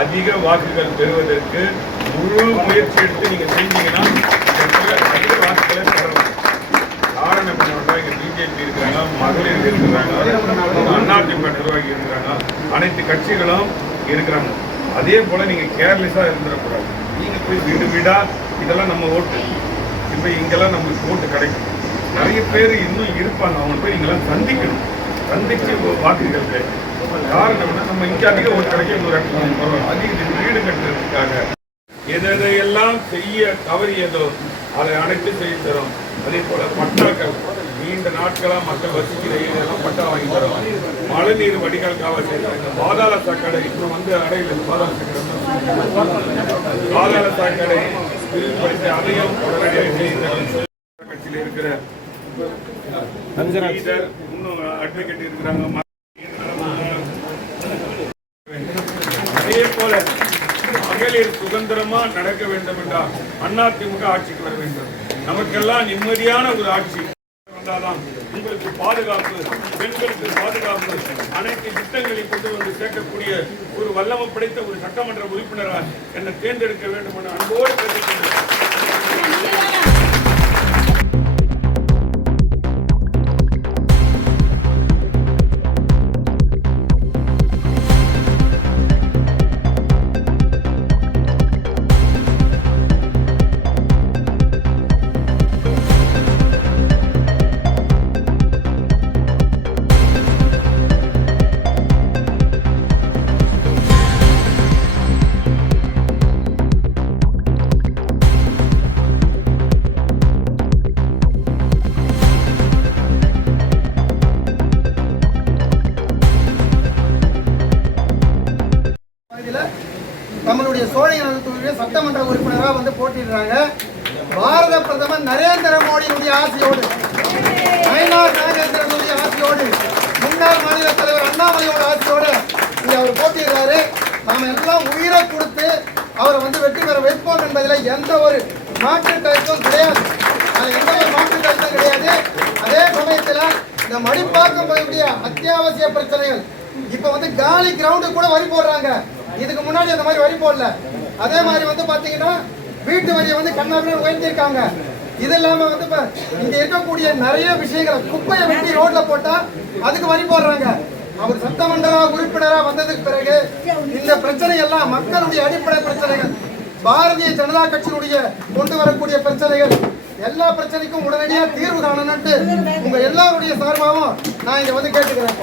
அதிக வாக்குகள் பெறுவதற்கு முழு முயற்சி எடுத்து நீங்க செஞ்சீங்கன்னா அதிக வாக்குகளை பெறலாம். காரணம் என்னன்னா இங்க பிஜேபி இருக்கிறாங்க, மகளிர் இருக்கிறாங்க, அதிமுக நிர்வாகி இருக்கிறாங்க, அனைத்து கட்சிகளும் இருக்கிறாங்க. அதே போல நீங்க கேர்லெஸ்ஸா இருந்துடக்கூடாது. நீங்க போய் வீடு வீடா இதெல்லாம் நம்ம ஓட்டு, இப்ப இங்கெல்லாம் நம்மளுக்கு ஓட்டு கிடைக்கும். நிறைய பேர் இன்னும் இருப்பாங்க, அவங்க போய் நீங்களாம் சந்திக்கணும், சந்திச்சு வாக்குகள் கிடைக்கும். காரணம்னா நம்ம இங்க அதிக ஓட்டு கிடைக்க இன்னொரு அதிக வீடு கட்டுறதுக்காக எதையெல்லாம் செய்ய தவறியதோ அதை அனைத்து செய்து தரும். அதே போல பட்டாக்கள் நீண்ட நாட்களாக மக்கள் வசிக்கிற ஏரியாலாம் பட்டா வாங்கி தரும். மழைநீர் வடிகால் காவல் செய்யறாங்க. பாதாள சாக்கடை இன்னும் வந்து அடையில் பாதாள சாக்கடை விரிவுபடுத்தி அதையும் உடனடியாக செய்த கட்சியில் இருக்கிற இன்னும் அட்வொகேட் இருக்கிறாங்க. அதே போல மகளிர் சுதந்திரமா நடக்க வேண்டும் என்றால் அதிமுக ஆட்சிக்கு வர வேண்டும். நமக்கெல்லாம் நிம்மதியான ஒரு ஆட்சி வந்தாதான் உங்களுக்கு பாதுகாப்பு, பெண்களுக்கு பாதுகாப்பு, அனைத்து திட்டங்களையும் கொண்டு வந்து சேர்க்கக்கூடிய ஒரு வல்லமை படைத்த ஒரு சட்டமன்ற உறுப்பினராக என்னை தேர்ந்தெடுக்க வேண்டும் என அன்போடு கேட்டுக்கொள்கிறேன். நம்மளுடைய சோழ சட்டமன்ற உறுப்பினராக வந்து போட்டிடுறாங்க. பாரத பிரதமர் நரேந்திர மோடியினுடைய ஆசையோடு, நயனார் நாகேந்திரனுடைய ஆசையோடு, முன்னாள் மாநில தலைவர் அண்ணாமலையோட ஆசையோடு இங்கே அவர் போட்டிடுறாரு. நாம எல்லாம் உயிரை கொடுத்து அவரை வந்து வெற்றி பெற வைப்போம் என்பதில் எந்த ஒரு மாற்று கருத்தும் கிடையாது. எந்த ஒரு மாற்று கருத்தும் கிடையாது. அதே சமயத்தில் இந்த மடிப்பாக்கம் பகுதிய அத்தியாவசிய பிரச்சனைகள் இப்ப வந்து காலி கிரவுண்டு கூட வரி போடுறாங்க. இதுக்கு முன்னாடி அந்த மாதிரி வரி போடல. அதே மாதிரி வந்து பாத்தீங்கன்னா வீட்டு வரியை வந்து கண்ணாபின்னு உயர்த்திருக்காங்க. இது இல்லாம வந்து இங்க இருக்கக்கூடிய நிறைய விஷயங்களை குப்பையை வெட்டி ரோட்ல போட்டா அதுக்கு வரி போடுறாங்க. அவர் சட்டமன்ற உறுப்பினரா வந்ததுக்கு பிறகு இந்த பிரச்சனை எல்லாம் மக்களுடைய அடிப்படை பிரச்சனைகள், பாரதிய ஜனதா கட்சியினுடைய கொண்டு வரக்கூடிய பிரச்சனைகள், எல்லா பிரச்சனைக்கும் உடனடியா தீர்வு காணணும்ட்டு உங்க எல்லாருடைய சார்பாகவும் நான் இங்க வந்து கேட்டுக்கிறேன்.